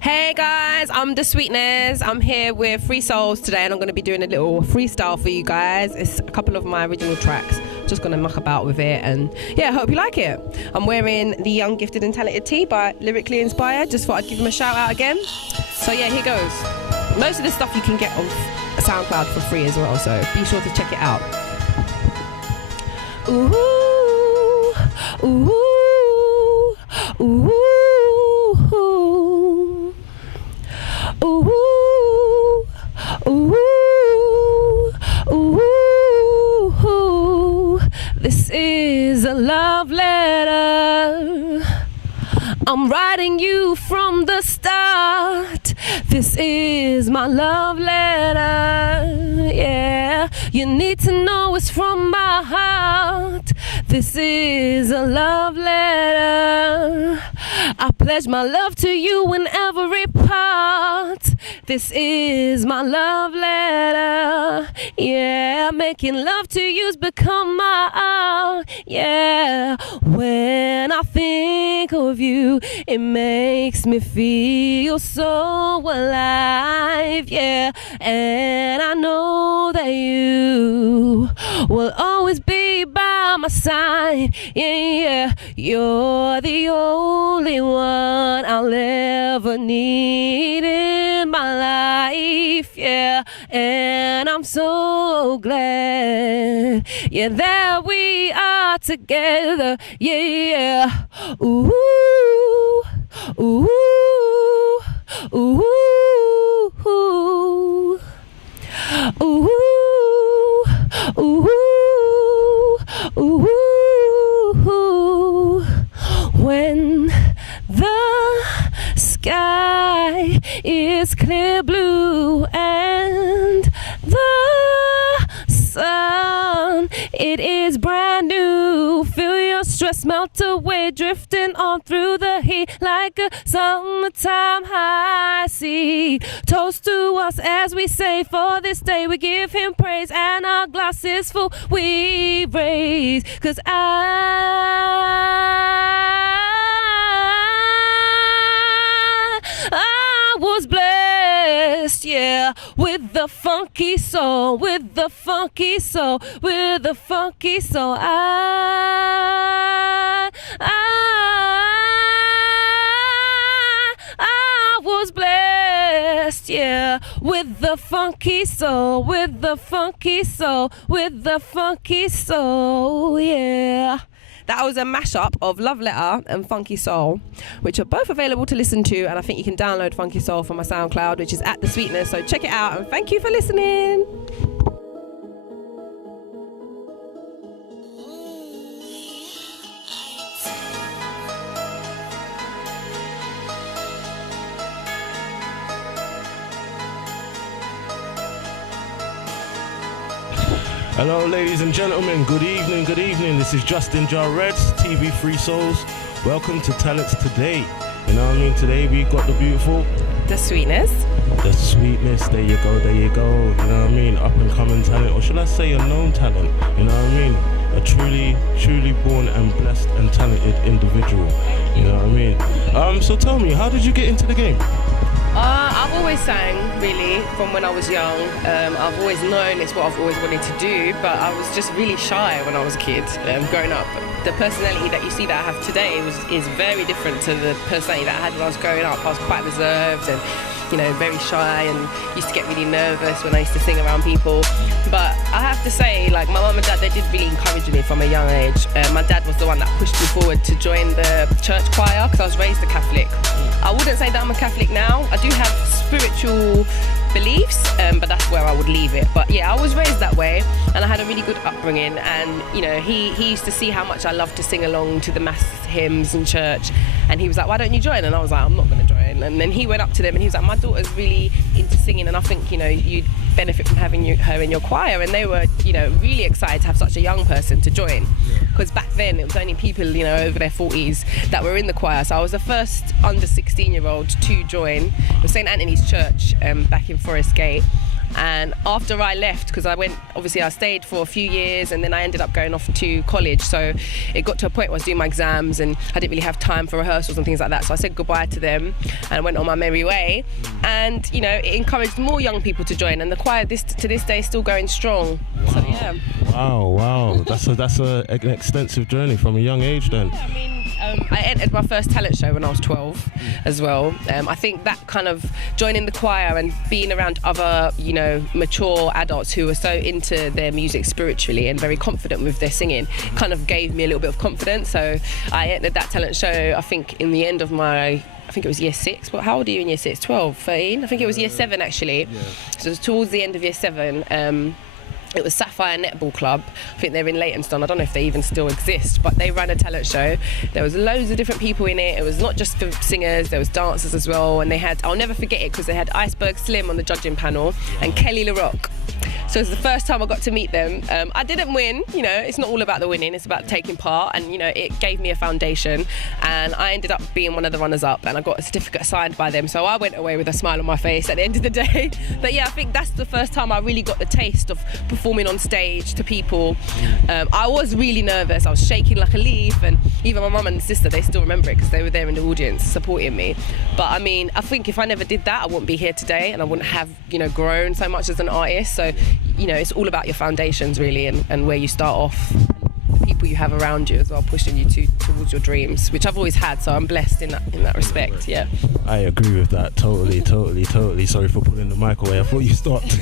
Hey guys, I'm the Sweetnezz. I'm here with Free Souls today and I'm going to be doing a little freestyle for you guys. It's a couple of my original tracks. Just going to muck about with it and yeah, hope you like it. I'm wearing the Young, Gifted and Talented tee by Lyrically Inspired. Just thought I'd give them a shout out again. So yeah, here goes. Most of this stuff you can get on SoundCloud for free as well, so be sure to check it out. Ooh, ooh, ooh. Ooh, ooh, ooh, this is a love letter. I'm writing you from the start. This is my love letter. Yeah, you need to know it's from my heart. This is a love letter. I pledge my love to you in every part. This is my love letter. Yeah, making love to you's become my art. Yeah, when I think of you, it makes me feel so alive. Yeah, and I know that you will always be by my side. Yeah, you're the only one I'll ever need in my life. Yeah, and I'm so glad, yeah, that we are together. Yeah, ooh, ooh, ooh, ooh, ooh, ooh, ooh. When the sky is clear blue and the sun, it is brand new. Feel your stress melt away, drifting on through the heat like a summertime high sea. Toast to us as we say, for this day we give him praise, and our glass is full we raise. 'Cause I was blessed, yeah, with the funky soul, with the funky soul, with the funky soul. I was blessed, yeah, with the funky soul, with the funky soul, with the funky soul, yeah. That was a mashup of Love Letter and Funky Soul, which are both available to listen to, and I think you can download Funky Soul from my SoundCloud, which is at The Sweetnezz, so check it out, and thank you for listening. Hello ladies and gentlemen, good evening, good evening. This is Justin Jarrett, TV Free Souls. Welcome to Talents Today. You know what I mean? Today we got the beautiful... The Sweetnezz. The Sweetnezz, there you go, there you go. You know what I mean? Up and coming talent, or should I say a known talent? You know what I mean? A truly born and blessed and talented individual. You know what I mean? So tell me, how did you get into the game? I've always sang, really, from when I was young. I've always known it's what I've always wanted to do, but I was just really shy when I was a kid, growing up. The personality that you see that I have today is very different to the personality that I had when I was growing up. I was quite reserved and, you know, very shy and used to get really nervous when I used to sing around people. But I have to say, like, my mum and dad, they did really encourage me from a young age. My dad was the one that pushed me forward to join the church choir because I was raised a Catholic. I wouldn't say that I'm a Catholic now. I do have spiritual beliefs, but that's where I would leave it. But yeah, I was raised that way and I had a really good upbringing, and you know, he used to see how much I loved to sing along to the mass hymns in church, and he was like, why don't you join? And I was like, I'm not going to join. And then he went up to them and he was like, my daughter's really into singing and I think, you know, you'd benefit from having her in your choir. And they were, you know, really excited to have such a young person to join, because back then it was only people, you know, over their 40s that were in the choir. So I was the first under 16-year-old to join. It was St. Anthony's Church back in Forest Gate. And after I left, because I stayed for a few years, and then I ended up going off to college. So it got to a point where I was doing my exams and I didn't really have time for rehearsals and things like that. So I said goodbye to them and went on my merry way. And, you know, it encouraged more young people to join. And the choir to this day is still going strong. Wow. So, yeah. Wow. That's an extensive journey from a young age then. Yeah, I mean, I entered my first talent show when I was 12 as well. I think that kind of joining the choir and being around other, you know, mature adults who are so into their music spiritually and very confident with their singing kind of gave me a little bit of confidence. So I entered that talent show, I think, in the end of I think it was year 6, but how old are you in year 6? 12, 13? I think it was year 7 actually. Yeah. So it was towards the end of year 7. It was Sapphire Netball Club. I think they're in Leytonstone. I don't know if they even still exist, but they ran a talent show. There was loads of different people in it. It was not just for singers, there was dancers as well. And they had, I'll never forget it, because they had Iceberg Slim on the judging panel and Kelly LaRock. So it was the first time I got to meet them. I didn't win, you know, it's not all about the winning, it's about taking part. And, you know, it gave me a foundation. And I ended up being one of the runners-up, and I got a certificate signed by them. So I went away with a smile on my face at the end of the day. But yeah, I think that's the first time I really got the taste of performing on stage to people. I was really nervous. I was shaking like a leaf, and even my mum and sister, they still remember it because they were there in the audience supporting me. But I mean, I think if I never did that, I wouldn't be here today, and I wouldn't have, you know, grown so much as an artist. So, you know, it's all about your foundations really, and where you start off. The people you have around you as well, pushing you towards your dreams, which I've always had, so I'm blessed in that respect. Yeah, I agree with that totally. Sorry for putting the mic away, I thought you stopped.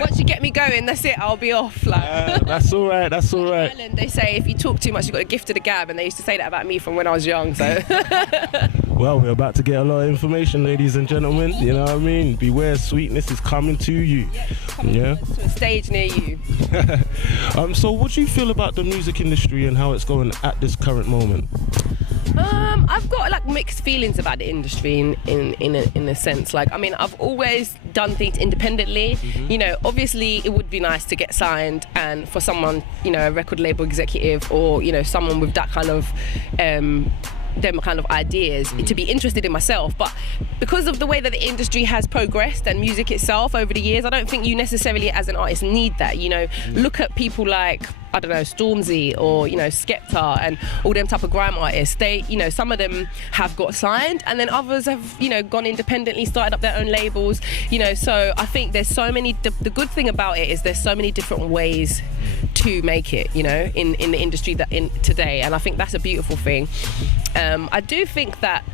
Once you get me going, that's it, I'll be off. Like. That's all right. Ireland, they say if you talk too much, you've got a gift of the gab, and they used to say that about me from when I was young. So well, we're about to get a lot of information, ladies and gentlemen, you know what I mean? Beware, Sweetnezz is coming to you. Yeah, to a stage near you. So what do you feel about the music industry and how it's going at this current moment? I've got like mixed feelings about the industry in a sense. Like, I mean, I've always done things independently. You know, obviously it would be nice to get signed, and for someone, you know, a record label executive, or, you know, someone with that kind of them kind of ideas to be interested in myself. But because of the way that the industry has progressed and music itself over the years, I don't think you necessarily as an artist need that. You know, look at people like, I don't know, Stormzy or, you know, Skepta and all them type of grime artists. They, you know, some of them have got signed, and then others have, you know, gone independently, started up their own labels, you know. So I think there's so many, the good thing about it is there's so many different ways to make it, you know, in the industry that in today, and I think that's a beautiful thing. I do think that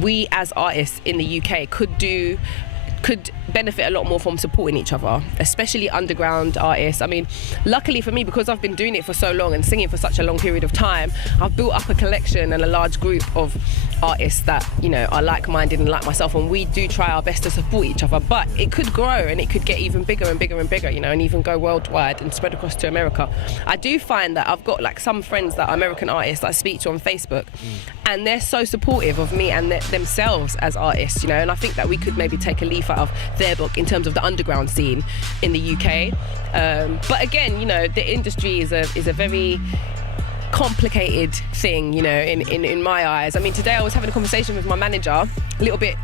we as artists in the UK could benefit a lot more from supporting each other, especially underground artists. I mean, luckily for me, because I've been doing it for so long and singing for such a long period of time, I've built up a collection and a large group of artists that, you know, are like-minded and like myself, and we do try our best to support each other. But it could grow, and it could get even bigger and bigger and bigger, you know, and even go worldwide and spread across to America. I do find that I've got like some friends that are American artists that I speak to on Facebook, and they're so supportive of me and themselves as artists, you know, and I think that we could maybe take a leaf out of their book in terms of the underground scene in the UK. But again, you know, the industry is a very complicated thing, you know, in my eyes. I mean, today I was having a conversation with my manager, a little bit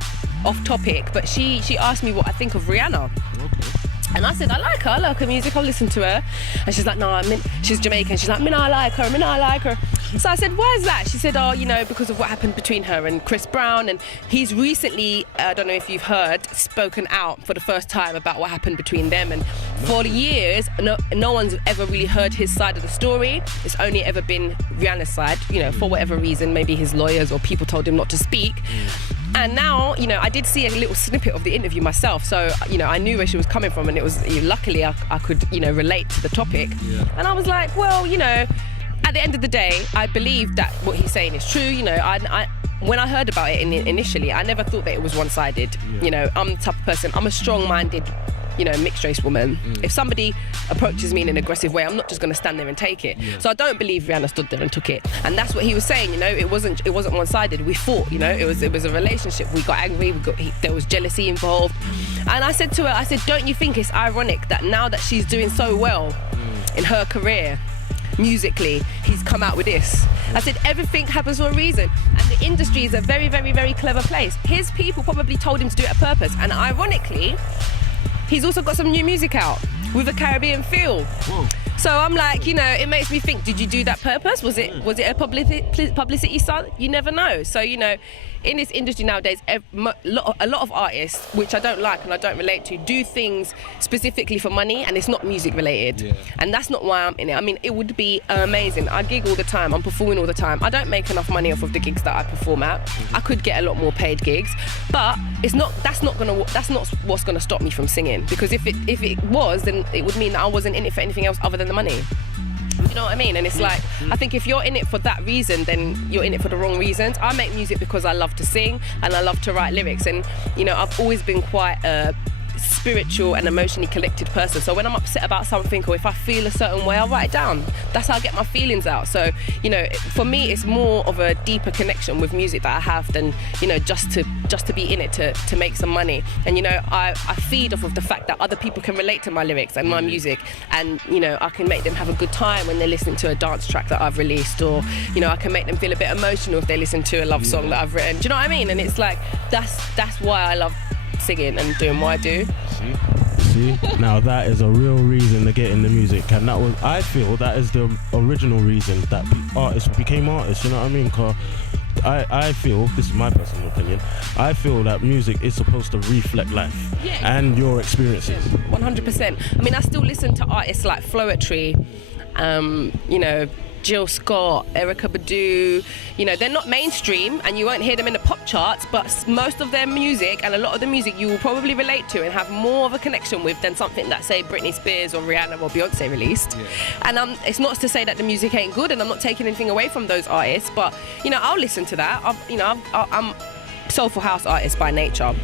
off topic, but she asked me what I think of Rihanna. Okay. And I said, I like her music, I'll listen to her. And she's like, no, she's Jamaican. She's like, I like her. So I said, why is that? She said, oh, you know, because of what happened between her and Chris Brown. And he's recently, I don't know if you've heard, spoken out for the first time about what happened between them. And for years, no one's ever really heard his side of the story. It's only ever been Rihanna's side, you know, for whatever reason, maybe his lawyers or people told him not to speak. And now, you know, I did see a little snippet of the interview myself, so, you know, I knew where she was coming from, and it was, luckily I could, you know, relate to the topic. Yeah. And I was like, well, you know, at the end of the day, I believe that what he's saying is true. You know, I when I heard about it initially, I never thought that it was one-sided. Yeah. You know, I'm the type of person, I'm a strong-minded, you know, mixed-race woman. If somebody approaches me in an aggressive way, I'm not just going to stand there and take it. Yeah. So I don't believe Rihanna stood there and took it. And that's what he was saying, you know, it wasn't one-sided. We fought, you know, it was a relationship. We got angry, there was jealousy involved. And I said to her, don't you think it's ironic that now that she's doing so well in her career, musically, he's come out with this? I said, everything happens for a reason, and the industry is a very, very, very clever place. His people probably told him to do it on purpose, and ironically, he's also got some new music out with a Caribbean feel. Whoa. So I'm like, you know, it makes me think, did you do that purpose? Was it a publicity stunt? You never know. So, you know, in this industry nowadays, a lot of artists, which I don't like and I don't relate to, do things specifically for money, and it's not music related. Yeah. And that's not why I'm in it. I mean, it would be amazing. I gig all the time. I'm performing all the time. I don't make enough money off of the gigs that I perform at. I could get a lot more paid gigs, but it's not. That's not what's gonna stop me from singing. Because if it was, then it would mean that I wasn't in it for anything else other than the money. You know what I mean? And it's like, I think if you're in it for that reason, then you're in it for the wrong reasons. I make music because I love to sing and I love to write lyrics. And, you know, I've always been quite a spiritual and emotionally collected person. So when I'm upset about something, or if I feel a certain way, I'll write it down. That's how I get my feelings out. So, you know, for me, it's more of a deeper connection with music that I have than, you know, just to be in it to make some money. And, you know, I feed off of the fact that other people can relate to my lyrics and my music, and, you know, I can make them have a good time when they're listening to a dance track that I've released, or, you know, I can make them feel a bit emotional if they listen to a love song that I've written. Do you know what I mean? And it's like, that's why I love singing and doing what I do. See? Now that is a real reason to get into music, and I feel that is the original reason that artists became artists, you know what I mean? Cause I feel, this is my personal opinion, I feel that music is supposed to reflect life and your experiences. 100%. I mean, I still listen to artists like Floetry, you know, Jill Scott, Erykah Badu. You know, they're not mainstream and you won't hear them in the pop charts, but most of their music and a lot of the music you will probably relate to and have more of a connection with than something that, say, Britney Spears or Rihanna or Beyonce released. And it's not to say that the music ain't good, and I'm not taking anything away from those artists, but, you know, I'll listen to that. I'm soulful house artist by nature.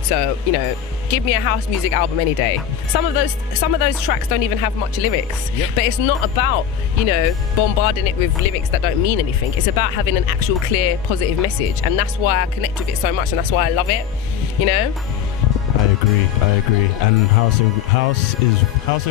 So, you know, give me a house music album any day. Some of those tracks don't even have much lyrics. But it's not about, you know, bombarding it with lyrics that don't mean anything. It's about having an actual clear, positive message. And that's why I connect with it so much, and that's why I love it, you know? I agree. And house and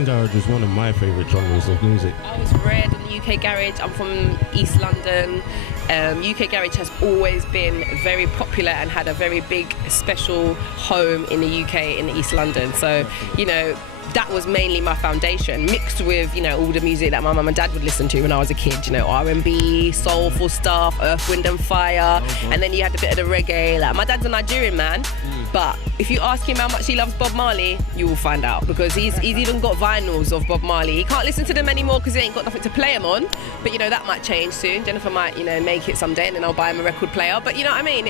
garage is one of my favourite genres of music. I was reared in the UK garage. I'm from East London. UK garage has always been very popular and had a very big special home in the UK in East London. So, you know, that was mainly my foundation, mixed with, you know, all the music that my mum and dad would listen to when I was a kid, you know, R&B, soulful stuff, Earth, Wind and Fire, and then you had a bit of the reggae. Like, my dad's a Nigerian man, but if you ask him how much he loves Bob Marley, you will find out, because he's even got vinyls of Bob Marley. He can't listen to them anymore because he ain't got nothing to play them on, but, you know, that might change soon. Jennifer might, you know, make it someday, and then I'll buy him a record player. But, you know what I mean?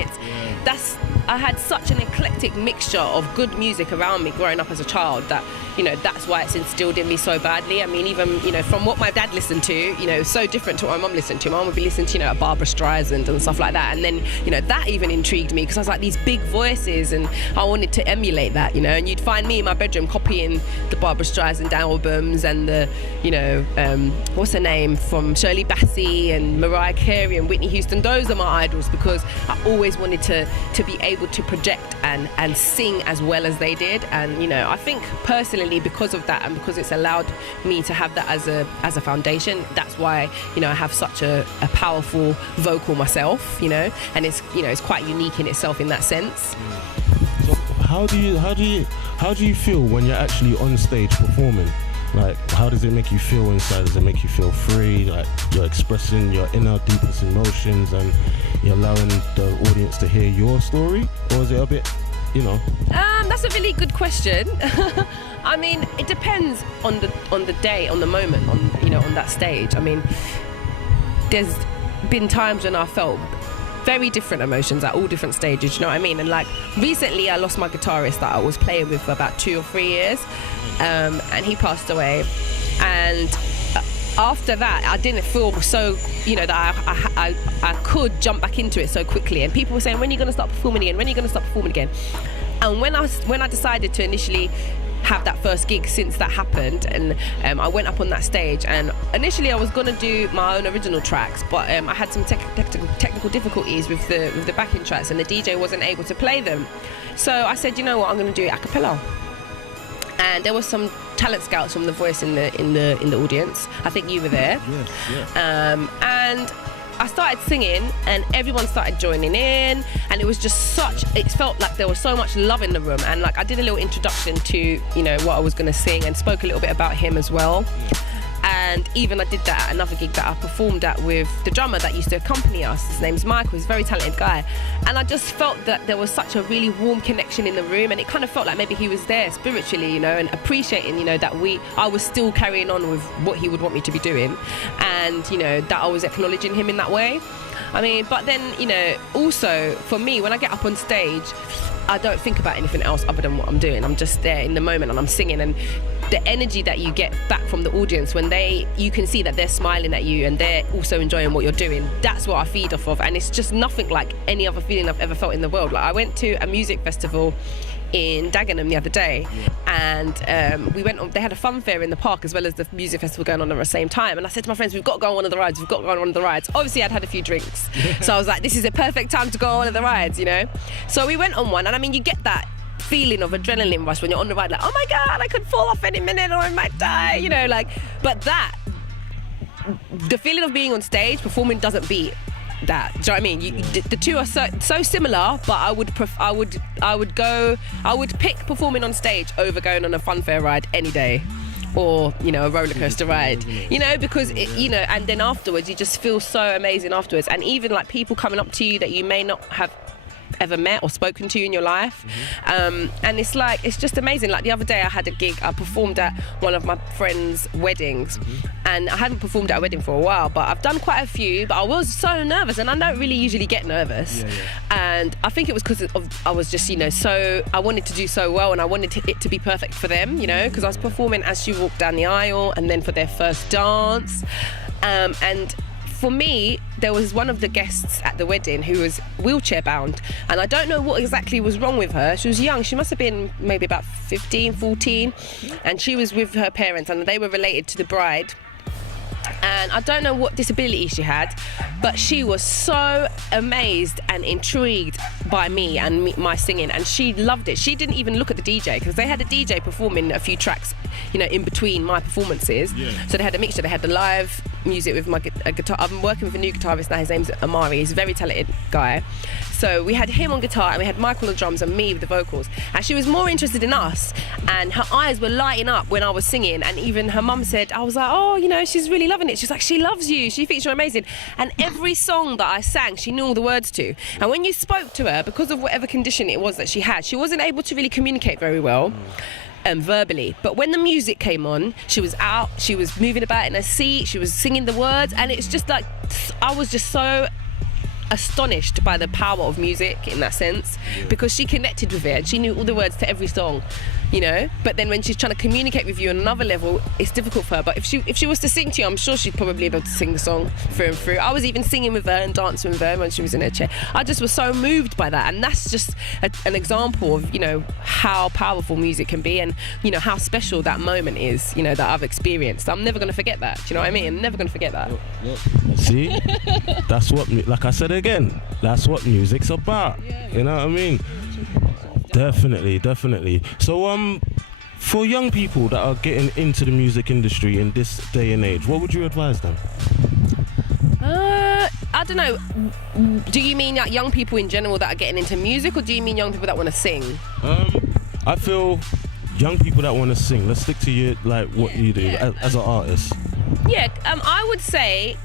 I had such an eclectic mixture of good music around me growing up as a child that, you know, that's why it's instilled in me so badly. I mean, even, you know, from what my dad listened to, you know, so different to what my mum listened to. My mum would be listening to, you know, Barbara Streisand and stuff like that. And then, you know, that even intrigued me because I was like, these big voices, and I wanted to emulate that, you know. And you'd find me in my bedroom copying the Barbara Streisand albums and the, you know, what's her name, from Shirley Bassey and Mariah Carey and Whitney Houston. Those are my idols because I always wanted to be able to project and sing as well as they did. And, you know, I think personally, because of that, and because it's allowed me to have that as a foundation, that's why, you know, I have such a powerful vocal myself, you know, and it's, you know, it's quite unique in itself in that sense. So how do you feel when you're actually on stage performing? Like, how does it make you feel inside? Does it make you feel free? Like, you're expressing your inner deepest emotions and you're allowing the audience to hear your story? Or is it a bit, you know? That's a really good question. I mean, it depends on the day, on the moment, on, you know, on that stage. I mean, there's been times when I felt very different emotions at all different stages, you know what I mean? And like, recently I lost my guitarist that I was playing with for about 2 or 3 years, and he passed away. And after that, I didn't feel so, you know, that I could jump back into it so quickly. And people were saying, when are you going to start performing again? When are you going to start performing again? And when I decided to initially have that first gig since that happened, and I went up on that stage, and initially I was going to do my own original tracks, but I had some technical difficulties with the backing tracks, and the DJ wasn't able to play them. So I said, you know what, I'm going to do it a cappella. And there were some talent scouts from The Voice in the audience. I think you were there. Yes. And I started singing and everyone started joining in, and it was just it felt like there was so much love in the room. And like I did a little introduction to, you know, what I was going to sing and spoke a little bit about him as well. And even I did that at another gig that I performed at with the drummer that used to accompany us. His name's Michael. He's a very talented guy. And I just felt that there was such a really warm connection in the room, and it kind of felt like maybe he was there spiritually, you know, and appreciating, you know, that I was still carrying on with what he would want me to be doing, and, you know, that I was acknowledging him in that way. I mean, but then, you know, also for me, when I get up on stage, I don't think about anything else other than what I'm doing. I'm just there in the moment and I'm singing, and the energy that you get back from the audience when you can see that they're smiling at you and they're also enjoying what you're doing, that's what I feed off of. And it's just nothing like any other feeling I've ever felt in the world. Like I went to a music festival in Dagenham the other day, and we went on, they had a fun fair in the park as well as the music festival going on at the same time, and I said to my friends, we've got to go on one of the rides. Obviously I'd had a few drinks, so I was like, this is a perfect time to go on one of the rides, you know. So we went on one, and I mean, you get that feeling of adrenaline rush when you're on the ride, like, oh my god, I could fall off any minute or I might die, you know, like. But the feeling of being on stage performing doesn't beat that. Do you know what I mean? The two are so similar, but I would pick performing on stage over going on a funfair ride any day, or, you know, a roller coaster ride, you know, because you know, and then afterwards you just feel so amazing afterwards, and even like people coming up to you that you may not have ever met or spoken to in your life, and it's just amazing. Like the other day I had a gig, I performed at one of my friends' weddings, and I hadn't performed at a wedding for a while, but I've done quite a few, but I was so nervous, and I don't really usually get nervous, and I think it was because I was just, you know, so I wanted to do so well, and I wanted it to be perfect for them, you know, because I was performing as she walked down the aisle and then for their first dance, and for me, there was one of the guests at the wedding who was wheelchair bound, and I don't know what exactly was wrong with her. She was young, she must have been maybe about 15, 14, and she was with her parents, and they were related to the bride. And I don't know what disability she had, but she was so amazed and intrigued by me and my singing, and she loved it. She didn't even look at the DJ, because they had a DJ performing a few tracks, you know, in between my performances. So they had a mixture. They had the live music with my guitar. I'm working with a new guitarist now. His name's Amari. He's a very talented guy. So we had him on guitar, and we had Michael on drums and me with the vocals. And she was more interested in us, and her eyes were lighting up when I was singing. And even her mum said, I was like, oh, you know, she's really loving it. She's like, she loves you. She thinks you're amazing. And every song that I sang, she knew all the words to. And when you spoke to her, because of whatever condition it was that she had, she wasn't able to really communicate very well. Verbally, but when the music came on, she was out, she was moving about in her seat, she was singing the words, and it's just like, I was just so astonished by the power of music in that sense, because she connected with it and she knew all the words to every song, you know. But then when she's trying to communicate with you on another level, it's difficult for her. But if she was to sing to you, I'm sure she'd probably be able to sing the song through and through. I was even singing with her and dancing with her when she was in her chair. I just was so moved by that, and that's just an example of, you know, how powerful music can be, and, you know, how special that moment is, you know, that I've experienced. I'm never going to forget that. Do you know what I mean? I'm never going to forget that. See, that's what, like I said again, that's what music's about. You know what I mean? Definitely. So for young people that are getting into the music industry in this day and age, what would you advise them? I don't know. Do you mean like young people in general that are getting into music, or do you mean young people that want to sing? I feel young people that want to sing. Let's stick to you, like what you do as an artist. Yeah, I would say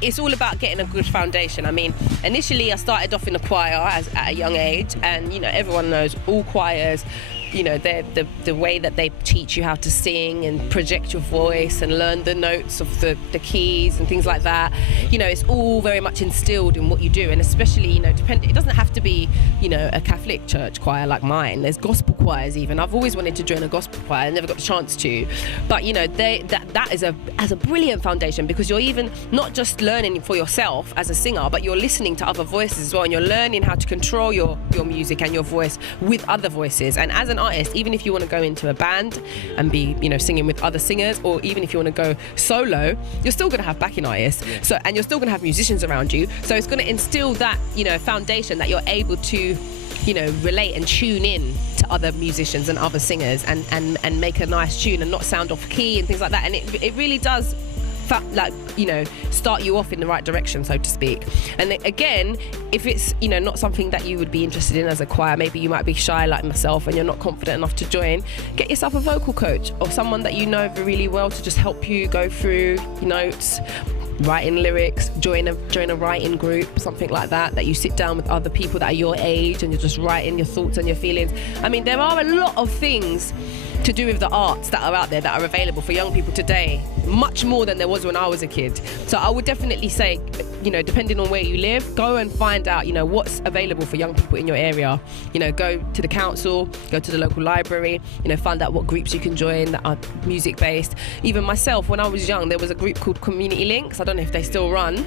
it's all about getting a good foundation. I mean, initially I started off in a choir at a young age, and, you know, everyone knows all choirs, you know, the way that they teach you how to sing and project your voice and learn the notes of the keys and things like that. You know, it's all very much instilled in what you do, and especially, you know, it doesn't have to be, you know, a Catholic church choir like mine. There's gospel choirs even. I've always wanted to join a gospel choir. I never got the chance to. But, you know, that is a brilliant foundation, because you're even not just learning for yourself as a singer, but you're listening to other voices as well, and you're learning how to control your music and your voice with other voices. And as an artist, even if you want to go into a band and be, you know, singing with other singers, or even if you want to go solo, you're still going to have backing artists. So, and you're still going to have musicians around you. So it's going to instill that, you know, foundation that you're able to, you know, relate and tune in to other musicians and other singers, and make a nice tune and not sound off key and things like that. And it really does start you off in the right direction, so to speak. And again, if it's not something that you would be interested in as a choir, maybe you might be shy like myself and you're not confident enough to join, get yourself a vocal coach or someone that you know really well to just help you go through notes, writing lyrics, join a writing group, something like that you sit down with other people that are your age and you're just writing your thoughts and your feelings. I mean, there are a lot of things to do with the arts that are out there that are available for young people today, much more than there was when I was a kid. So I would definitely say, depending on where you live, go and find out, what's available for young people in your area. Go to the council, go to the local library, find out what groups you can join that are music based. Even myself, when I was young, there was a group called Community Links. I don't know if they still run.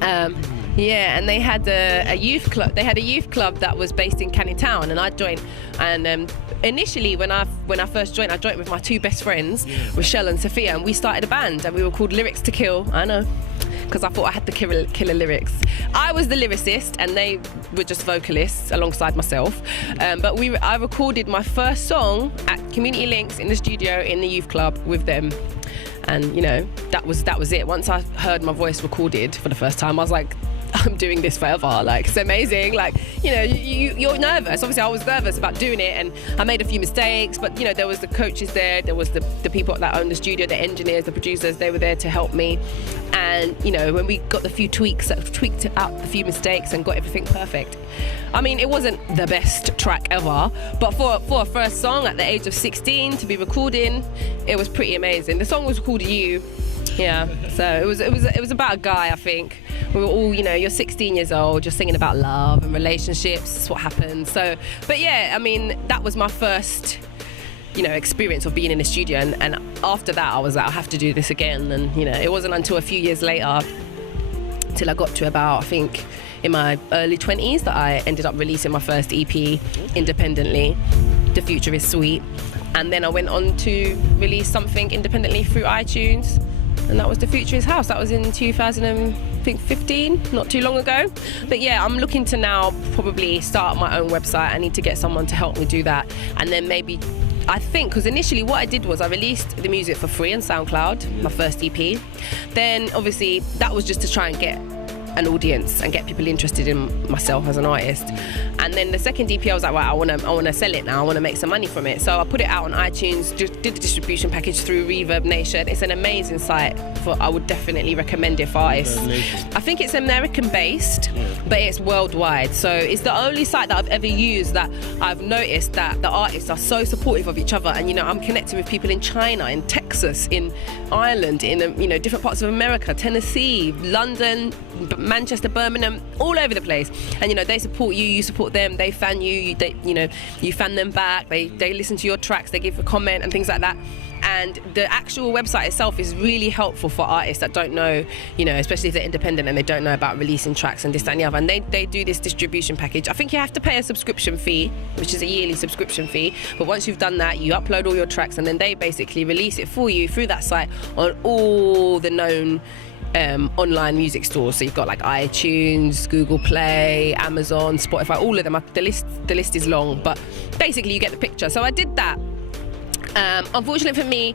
And they had a youth club. They had a youth club that was based in Canning Town, and I joined. And initially, when I first joined, I joined with my two best friends, Rochelle and Sophia, and we started a band, and we were called Lyrics to Kill. I know, because I thought I had the killer lyrics. I was the lyricist, and they were just vocalists alongside myself. But I recorded my first song at Community Links in the studio in the youth club with them. And that was it. Once I heard my voice recorded for the first time, I was like, I'm doing this forever. Like, it's amazing. Like, you're nervous. Obviously, I was nervous about doing it, and I made a few mistakes. But there was the coaches there was the people that own the studio, the engineers, the producers. They were there to help me. And when we got the few tweaked out the few mistakes and got everything perfect. I mean, it wasn't the best track ever, but for a first song at the age of 16 to be recording, it was pretty amazing. The song was called You. Yeah, so it was about a guy, I think. We were all, you're 16 years old, just singing about love and relationships. That's what happens. So, but yeah, I mean, that was my first, experience of being in a studio. And after that, I was like, I have to do this again. And, it wasn't until a few years later, till I got to about, I think, in my early 20s, that I ended up releasing my first EP independently. The Future is Sweet. And then I went on to release something independently through iTunes. And that was The Future is House. That was in 2015, not too long ago. But yeah, I'm looking to now probably start my own website. I need to get someone to help me do that. And then maybe, I think, because initially what I did was I released the music for free on SoundCloud, my first EP. Then obviously that was just to try and get an audience and get people interested in myself as an artist. And then the second EP, I was like, I want to sell it now. I want to make some money from it. So I put it out on iTunes, did the distribution package through Reverb Nation. It's an amazing site. I would definitely recommend it for artists. I think it's American based, but it's worldwide. So it's the only site that I've ever used that I've noticed that the artists are so supportive of each other. And I'm connecting with people in China, in Texas, in Ireland, in different parts of America, Tennessee, London, Manchester, Birmingham, all over the place. And they support you, you support them, they fan you, you fan them back, they listen to your tracks, they give a comment and things like that. And the actual website itself is really helpful for artists that don't know, especially if they're independent and they don't know about releasing tracks and this, that and the other. And they do this distribution package. I think you have to pay a subscription fee, which is a yearly subscription fee. But once you've done that, you upload all your tracks and then they basically release it for you through that site on all the known online music stores. So you've got like iTunes, Google Play, Amazon, Spotify, all of them. The list is long, but basically you get the picture. So I did that. Unfortunately for me,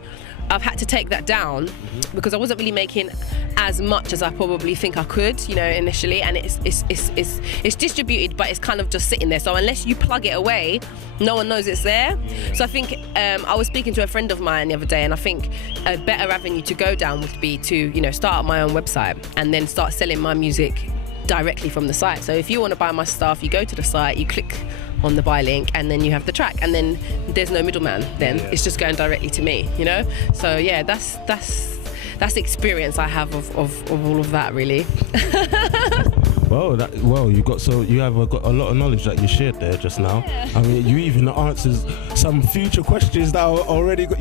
I've had to take that down because I wasn't really making as much as I probably think I could, initially. And it's distributed, but it's kind of just sitting there. So unless you plug it away, no one knows it's there. So I think I was speaking to a friend of mine the other day, and I think a better avenue to go down would be to, start up my own website and then start selling my music directly from the site. So if you want to buy my stuff, you go to the site, you click on the buy link, and then you have the track, and then there's no middleman. Then it's just going directly to me, So yeah, that's the experience I have of all of that, really. You have got a lot of knowledge that you shared there just now. Yeah. I mean, you even answered some future questions that are already got,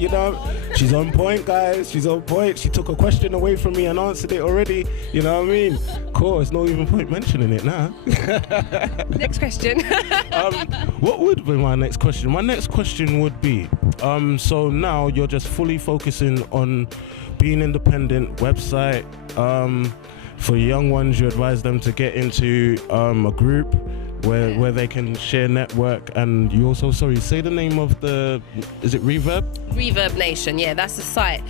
She's on point, guys. She's on point. She took a question away from me and answered it already. You know what I mean? Cool. It's not even point mentioning it now. Next question. What would be my next question? My next question would be, so now you're just fully focusing on being independent, website. For young ones, you advise them to get into a group where they can share, network, and you also, sorry, say the name of is it Reverb? Reverb Nation, yeah, that's a site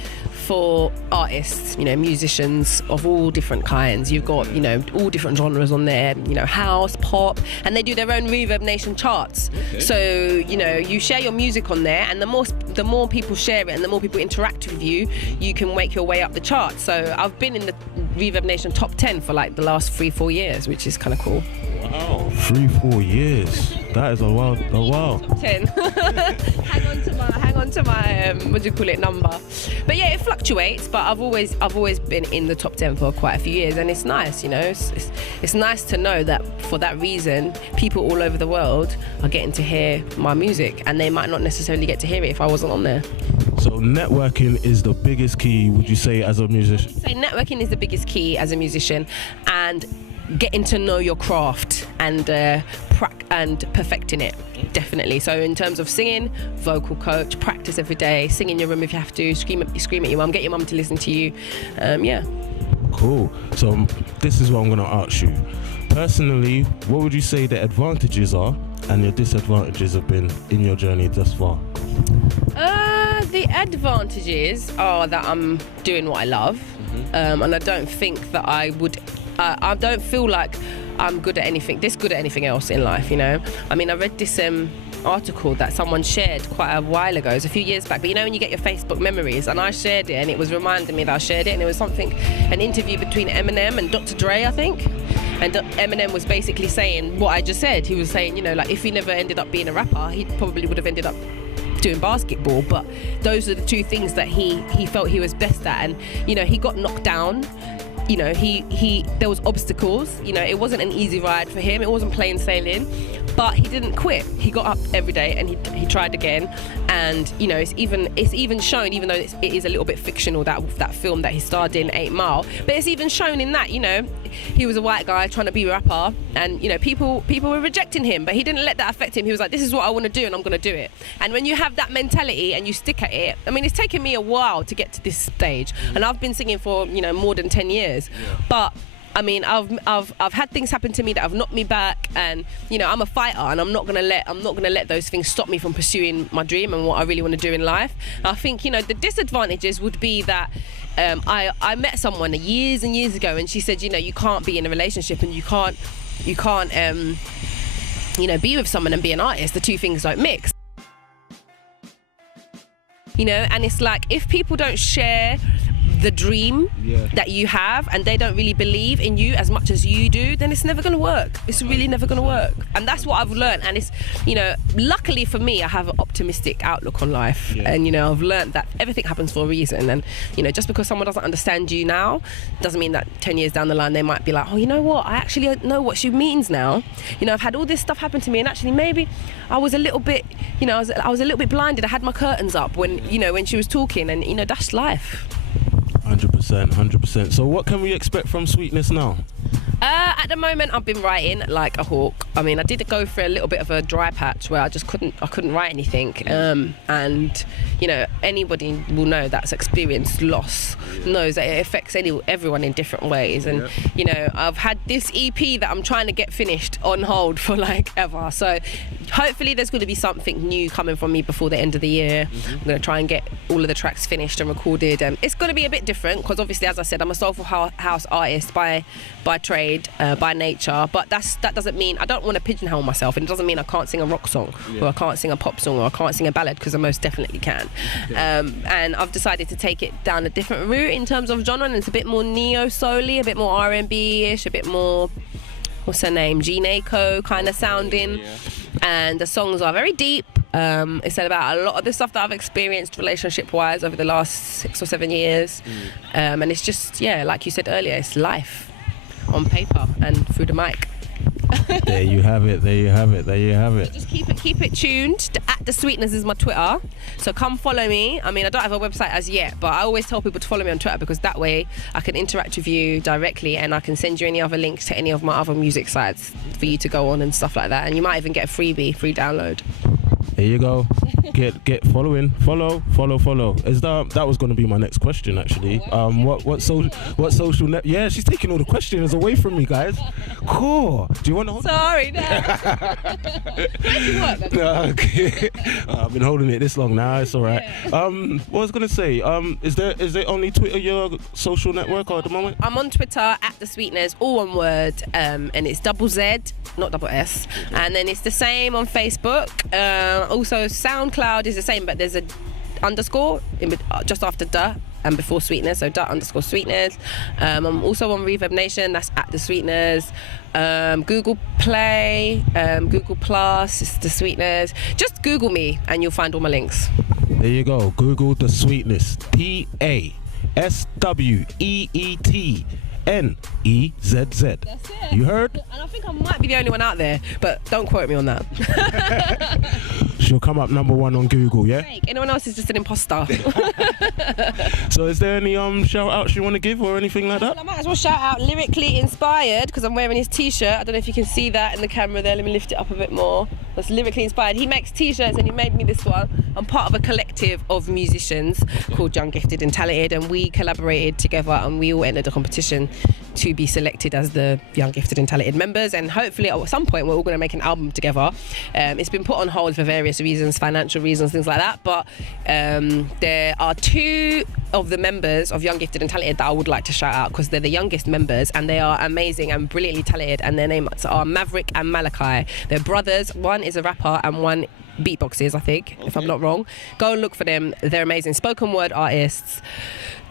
for artists, musicians of all different kinds. You've got, all different genres on there, house, pop, and they do their own Reverb Nation charts. Okay. So, you share your music on there, and the more people share it and the more people interact with you, you can make your way up the charts. So I've been in the Reverb Nation top 10 for like the last 3-4 years, which is kind of cool. Wow, 3-4 years. That is a while. Top 10. hang on to my what do you call it, number. But yeah, it fluctuates, but I've always been in the top 10 for quite a few years, and it's nice, it's nice to know that for that reason people all over the world are getting to hear my music, and they might not necessarily get to hear it if I wasn't on there. So networking is the biggest key, would you say, as a musician? I would say networking is the biggest key as a musician, and getting to know your craft and perfecting it, definitely. So in terms of singing, vocal coach, practice every day, sing in your room if you have to, scream at your mum, get your mum to listen to you. Yeah. Cool. So this is what I'm going to ask you. Personally, what would you say the advantages are and your disadvantages have been in your journey thus far? The advantages are that I'm doing what I love, and I don't think that I don't feel like I'm good at anything else in life, I mean, I read this article that someone shared quite a while ago, it was a few years back, but when you get your Facebook memories, and I shared it, and it was reminding me that I shared it, and it was an interview between Eminem and Dr. Dre, I think. And Eminem was basically saying what I just said. He was saying, like, if he never ended up being a rapper, he probably would have ended up doing basketball, but those are the two things that he felt he was best at. And he got knocked down, there was obstacles, it wasn't an easy ride for him, it wasn't plain sailing, but he didn't quit. He got up every day and he tried again. And it's even shown, even though it is a little bit fictional, that film that he starred in, 8 Mile, but it's even shown in that, he was a white guy trying to be a rapper, and people were rejecting him, but he didn't let that affect him. He was like, this is what I want to do, and I'm going to do it. And when you have that mentality and you stick at it, I mean, it's taken me a while to get to this stage, and I've been singing for more than 10 years, but I mean, I've had things happen to me that have knocked me back, and I'm a fighter, and I'm not gonna let those things stop me from pursuing my dream and what I really want to do in life. I think the disadvantages would be that I met someone years and years ago, and she said, you can't be in a relationship and you can't be with someone and be an artist. The two things don't mix. And it's like, if people don't share the dream that you have, and they don't really believe in you as much as you do, then it's never going to work. It's really never going to work. And that's what I've learned. And it's, luckily for me, I have an optimistic outlook on life. And, I've learned that everything happens for a reason. And, just because someone doesn't understand you now, doesn't mean that 10 years down the line, they might be like, oh, you know what? I actually know what she means now. I've had all this stuff happen to me, and actually maybe I was a little bit, I was a little bit blinded. I had my curtains up when she was talking, and, that's life. 100%. So what can we expect from Sweetnezz now? At the moment, I've been writing like a hawk. I mean, I did go for a little bit of a dry patch where I couldn't write anything. And anybody will know that's experienced loss, knows that it affects everyone in different ways. And I've had this EP that I'm trying to get finished on hold for like ever. So hopefully there's going to be something new coming from me before the end of the year. I'm going to try and get all of the tracks finished and recorded. It's going to be a bit different because obviously, as I said, I'm a soulful house artist by trade, by nature, but that doesn't mean I don't want to pigeonhole myself, and it doesn't mean I can't sing a rock song or I can't sing a pop song or I can't sing a ballad, because I most definitely can. And I've decided to take it down a different route in terms of genre, and it's a bit more neo-soul-y, a bit more R&B-ish, a bit more, what's her name, G-Naco kind of sounding. And the songs are very deep. It's about a lot of the stuff that I've experienced relationship-wise over the last 6 or 7 years. And it's just, like you said earlier, it's life on paper and through the mic. There you have it. So just keep it tuned. At the Sweetnezz is my Twitter, so come follow me. I mean, I don't have a website as yet, but I always tell people to follow me on Twitter, because that way I can interact with you directly, and I can send you any other links to any of my other music sites for you to go on and stuff like that. And you might even get a free download. There you go. Get following. Follow. Is that was going to be my next question actually? What social net? Yeah, she's taking all the questions away from me, guys. Cool. Do you want to hold? Sorry, no. Okay. I've been holding it this long now. It's all right. What I was gonna say. Is there only Twitter your social network at the moment? I'm on Twitter at the Sweetnezz, all one word, and it's double Z, not double S. And then it's the same on Facebook. Also, SoundCloud is the same, but there's a underscore just after duh and before Sweetnezz, so duh_Sweetnezz. I'm also on Reverb Nation, that's at the Sweetnezz. Google Play, Google Plus, it's the Sweetnezz. Just Google me and you'll find all my links. There you go. Google the Sweetnezz. PASWEETNEZZ. That's it. You heard? And I think I might be the only one out there, but don't quote me on that. She'll come up number 1 on Google, yeah? Anyone else is just an imposter. So is there any shout outs you want to give or anything like that? Well, I might as well shout out Lyrically Inspired, because I'm wearing his t-shirt. I don't know if you can see that in the camera there. Let me lift it up a bit more. That's Lyrically Inspired. He makes t-shirts and he made me this one. I'm part of a collective of musicians called Young Gifted and Talented, and we collaborated together and we all entered a competition to be selected as the Young Gifted and Talented members, and hopefully at some point we're all going to make an album together. It's been put on hold for various reasons, financial reasons, things like that, but there are 2 of the members of Young Gifted and Talented that I would like to shout out because they're the youngest members and they are amazing and brilliantly talented, and their names are Maverick and Malachi. They're brothers. One is a rapper and one beatboxes, I think, if I'm not wrong. Go and look for them. They're amazing spoken word artists,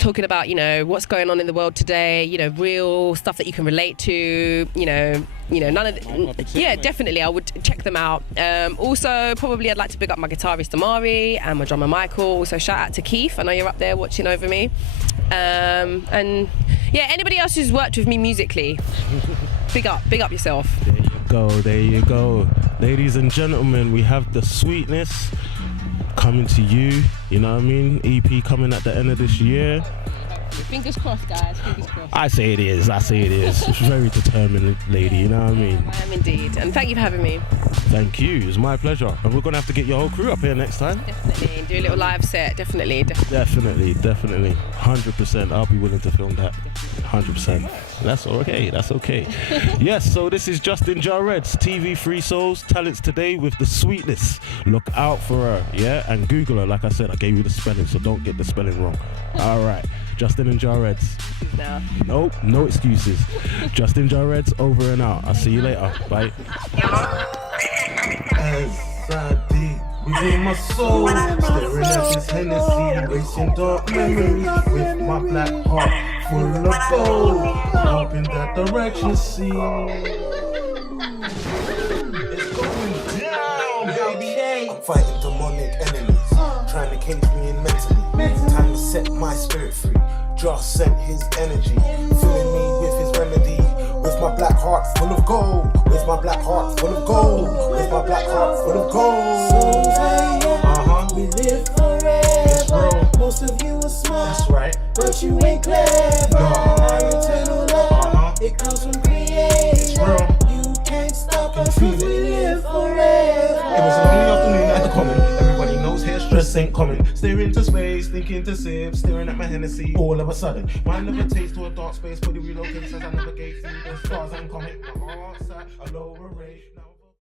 talking about, what's going on in the world today, real stuff that you can relate to, none of definitely I would check them out. Also, probably I'd like to big up my guitarist Amari and my drummer Michael. Also, shout out to Keith, I know you're up there watching over me. And yeah, anybody else who's worked with me musically, big up yourself. There you go. Ladies and gentlemen, we have the Sweetnezz coming to you, you know what I mean? EP coming at the end of this year. Fingers crossed, guys, fingers crossed. I say it is. She's a very determined lady, you know what I mean? I am indeed, and thank you for having me. Thank you, it's my pleasure. And we're going to have to get your whole crew up here next time. Definitely, do a little live set, definitely. 100%, I'll be willing to film that. 100%. That's okay. Yes, so this is Justin Jarrett's TV Free Souls Talents Today with the Sweetnezz. Look out for her, yeah? And Google her, like I said, I gave you the spelling, so don't get the spelling wrong. All right, Justin and Jarrett's. Nope, no excuses. Justin Jarrett's over and out. I'll see you later. Bye. Within my soul, staring at this Hennessy, racing dark memories with my black heart full of gold. Up in that direction, see. It's going down, baby. I'm fighting demonic enemies, trying to cage me in mentally. Time to set my spirit free. Just sent his energy, filling me with his remedy. With my black heart full of gold. With my black heart full of gold. With my black heart full of gold. We live forever. Most of you are smart. That's right. But you ain't clever. Our eternal love. It comes from creation. You can't stop us cause we live forever. It was a lonely afternoon at the common. Everybody knows hair stress ain't common. Staring into space, thinking to sip, staring at my Hennessy. All of a sudden, mind never takes to a dark space. Fully relocated, says I never gave through the stars and comet. My heart's at a lower rate now.